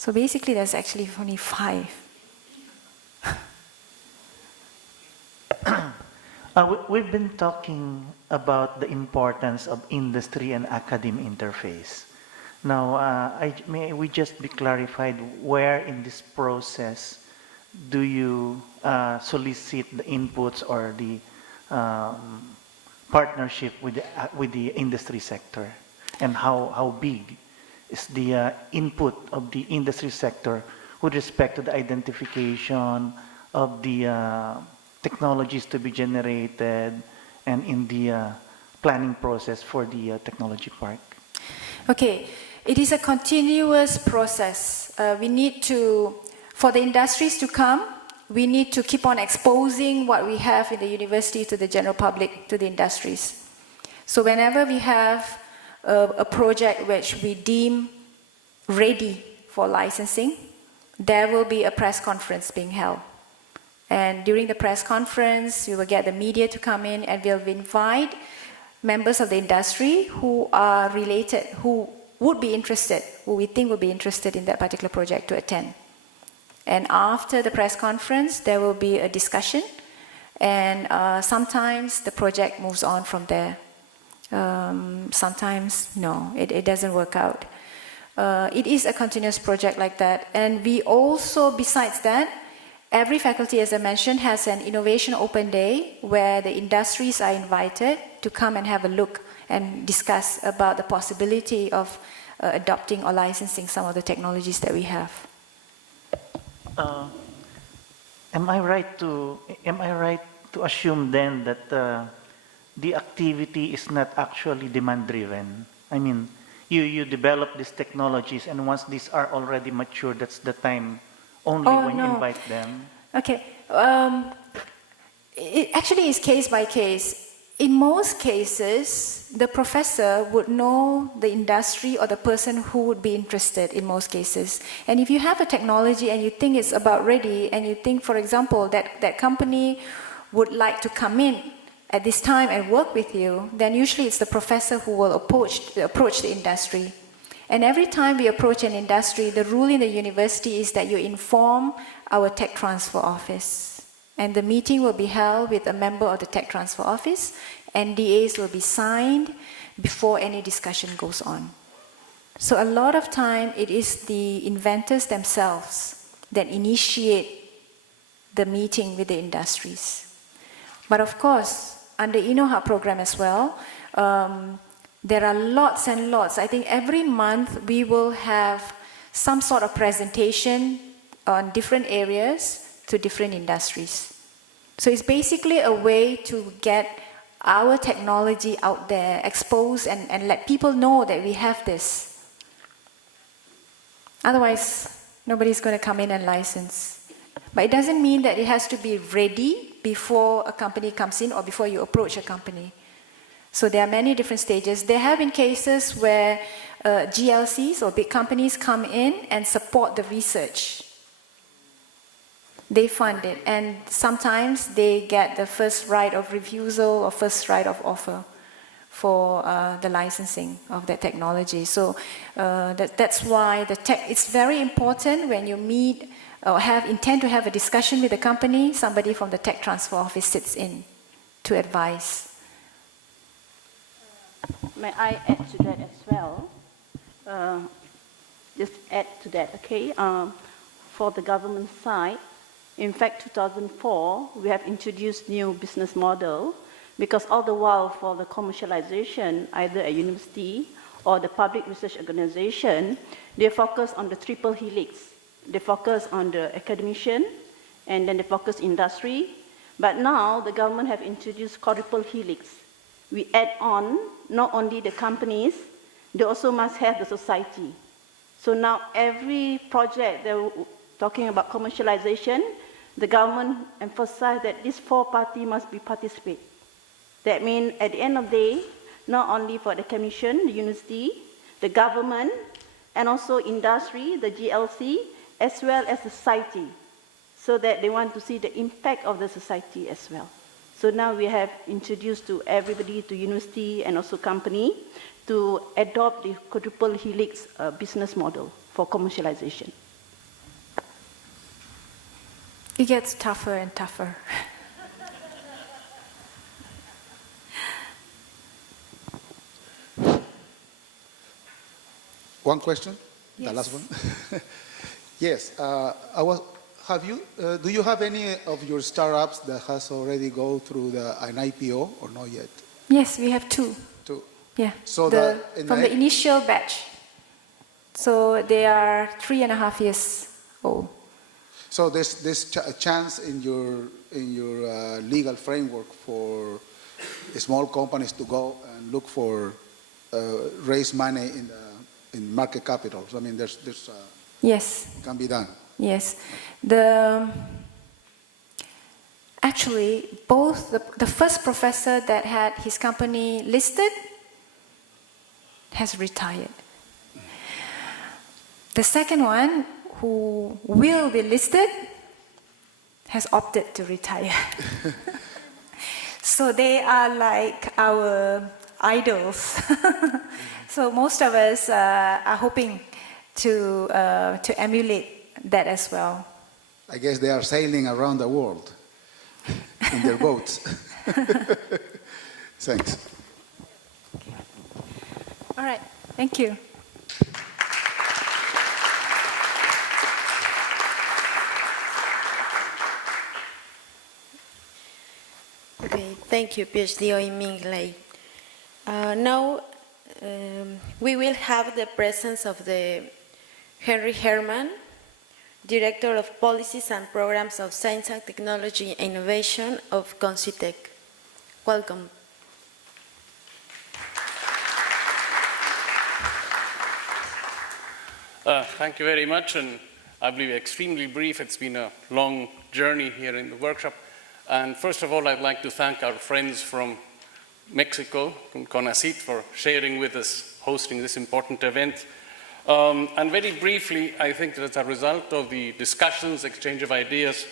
So basically, there's actually only 5. We've been talking about the importance of industry and academe interface. Now, may we just be clarified where in this process do you solicit the inputs or the partnership with the industry sector, and how big is the input of the industry sector with respect to the identification of the technologies to be generated and in the planning process for the technology park? Okay, it is a continuous process. We need to, for the industries to come, we need to keep on exposing what we have in the university to the general public, to the industries. So whenever we have a project which we deem ready for licensing, there will be a press conference being held. And during the press conference, we will get the media to come in, and we'll invite members of the industry who are related, who would be interested, who we think would be interested in that particular project, to attend. And after the press conference, there will be a discussion, and sometimes the project moves on from there. Sometimes, no, it doesn't work out. It is a continuous project like that. And we also, besides that, every faculty, as I mentioned, has an innovation open day where the industries are invited to come and have a look and discuss about the possibility of adopting or licensing some of the technologies that we have. Am I right to assume then that the activity is not actually demand driven? I mean, you develop these technologies, and once these are already mature, that's the time only when you invite them? Okay. It actually is case by case. In most cases, the professor would know the industry or the person who would be interested in most cases. And if you have a technology and you think it's about ready, and you think, for example, that company would like to come in at this time and work with you, then usually it's the professor who will approach the industry. And every time we approach an industry, the rule in the university is that you inform our tech transfer office. And the meeting will be held with a member of the tech transfer office. NDAs will be signed before any discussion goes on. So a lot of time it is the inventors themselves that initiate the meeting with the industries. But of course, under Innohub program as well, there are lots and lots. I think every month we will have some sort of presentation on different areas to different industries. So it's basically a way to get our technology out there, expose and let people know that we have this. Otherwise, nobody's going to come in and license. But it doesn't mean that it has to be ready before a company comes in or before you approach a company. So there are many different stages. There have been cases where GLCs or big companies come in and support the research. They fund it, and sometimes they get the first right of refusal or first right of offer for the licensing of that technology. So that's why it's very important when you meet or intend to have a discussion with the company, somebody from the tech transfer office sits in to advise. May I add to that as well? Just add to that, okay? For the government side, in fact, 2004, we have introduced new business model, because all the while for the commercialization, either a university or the public research organization, they focus on the triple helix. They focus on the academician, and then they focus industry. But now the government have introduced quadruple helix. We add on not only the companies, they also must have the society. So now every project they're talking about commercialization, the government emphasized that these 4 parties must be participate. That means at the end of the day, not only for the commission, the university, the government, and also industry, the GLC, as well as society, so that they want to see the impact of the society as well. So now we have introduced to everybody, to university and also company, to adopt the quadruple helix business model for commercialization. It gets tougher and tougher. One question, Yes. the last one. Yes, do you have any of your startups that has already go through an IPO or not yet? Yes, we have two. Two. Yeah. So from the initial batch. So they are 3.5 years old. So there's a chance in your legal framework for small companies to go and look for raise money in market capitals. I mean, there's Yes. can be done. Yes. Actually, both the first professor that had his company listed has retired. The second one, who will be listed, has opted to retire. So they are like our idols. So most of us are hoping to emulate that as well. I guess they are sailing around the world in their boats. Thanks. All right, thank you. Okay, thank you, PhD Oi Ming. Now we will have the presence of the Henry Herman, Director of Policies and Programs of Science and Technology Innovation of Concitec. Welcome. Thank you very much, and I believe extremely brief. It's been a long journey here in the workshop. And first of all, I'd like to thank our friends from Mexico, from CONACYT, for sharing with us, hosting this important event. And very briefly, I think that as a result of the discussions, exchange of ideas,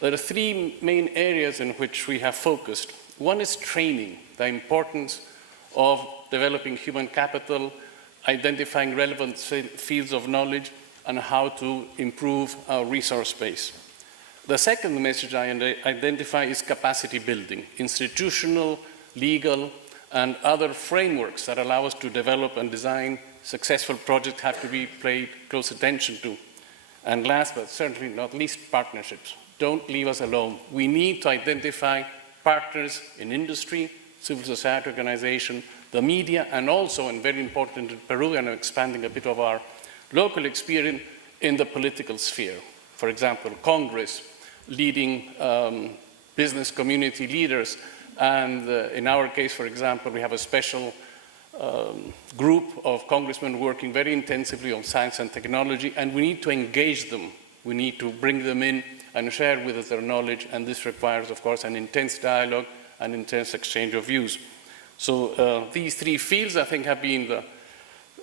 there are three main areas in which we have focused. One is training, the importance of developing human capital, identifying relevant fields of knowledge, and how to improve our resource base. The second message I identify is capacity building, institutional, legal, and other frameworks that allow us to develop and design successful projects have to be paid close attention to. And last but certainly not least, partnerships. Don't leave us alone. We need to identify partners in industry, civil society organization, the media, and also, and very important in Peru, and expanding a bit of our local experience in the political sphere. For example, Congress, leading business community leaders, and in our case, for example, we have a special group of congressmen working very intensively on science and technology, and we need to engage them. We need to bring them in and share with us their knowledge, and this requires, of course, an intense dialogue and intense exchange of views. So these three fields, I think, have been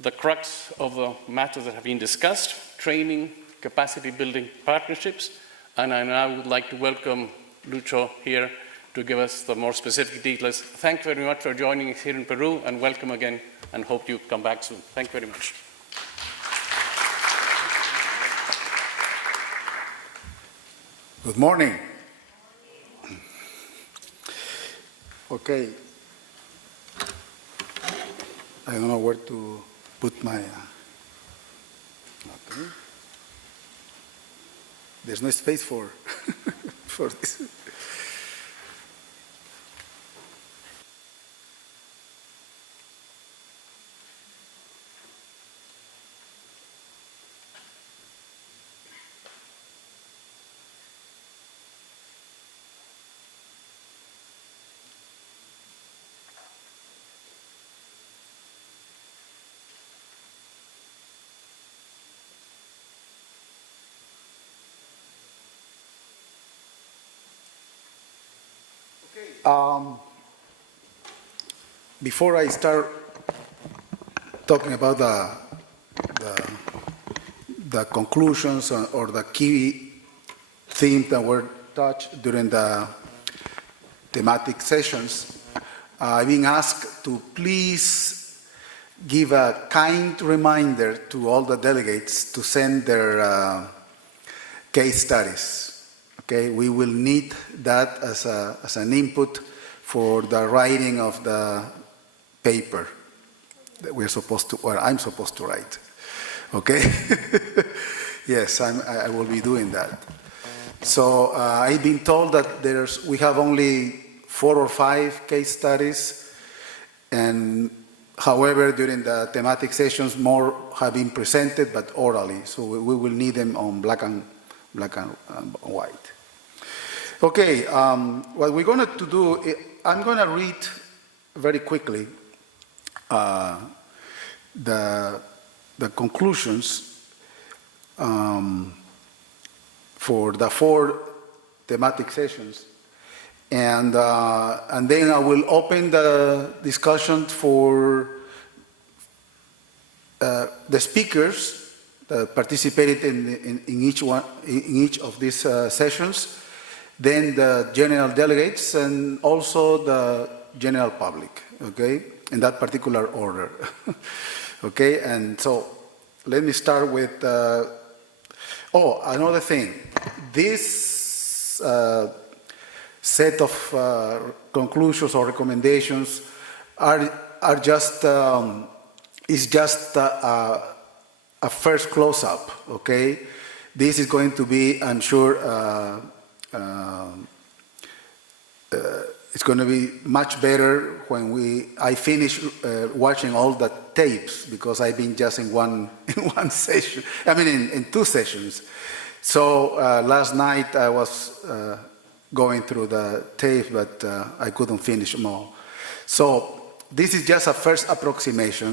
the crux of the matters that have been discussed: training, capacity building, partnerships. And I now would like to welcome Lucho here to give us the more specific details. Thank you very much for joining us here in Peru, and welcome again, and hope you come back soon. Thank you very much. Good morning. Okay. I don't know where to put my... Okay. There's no space for, for this. Before I start talking about the conclusions or the key themes that were touched during the thematic sessions, I've been asked to please give a kind reminder to all the delegates to send their case studies. Okay, we will need that as an input for the writing of the paper that we're supposed to, or I'm supposed to write. Okay? Yes, I will be doing that. So I've been told that we have only 4 or 5 case studies, and however, during the thematic sessions, more have been presented, but orally. So we will need them on black and white. Okay, what we're going to do, I'm going to read very quickly the conclusions for the 4 thematic sessions, and then I will open the discussion for the speakers that participated in each of these sessions, then the general delegates, and also the general public, okay, in that particular order. Okay, and so let me start with, another thing. This set of conclusions or recommendations are just, is just a first close-up, okay? This is going to be, I'm sure, it's going to be much better when I finish watching all the tapes, because I've been just in one session. I mean, in 2 sessions. So last night I was going through the tape, but I couldn't finish them all. So this is just a first approximation.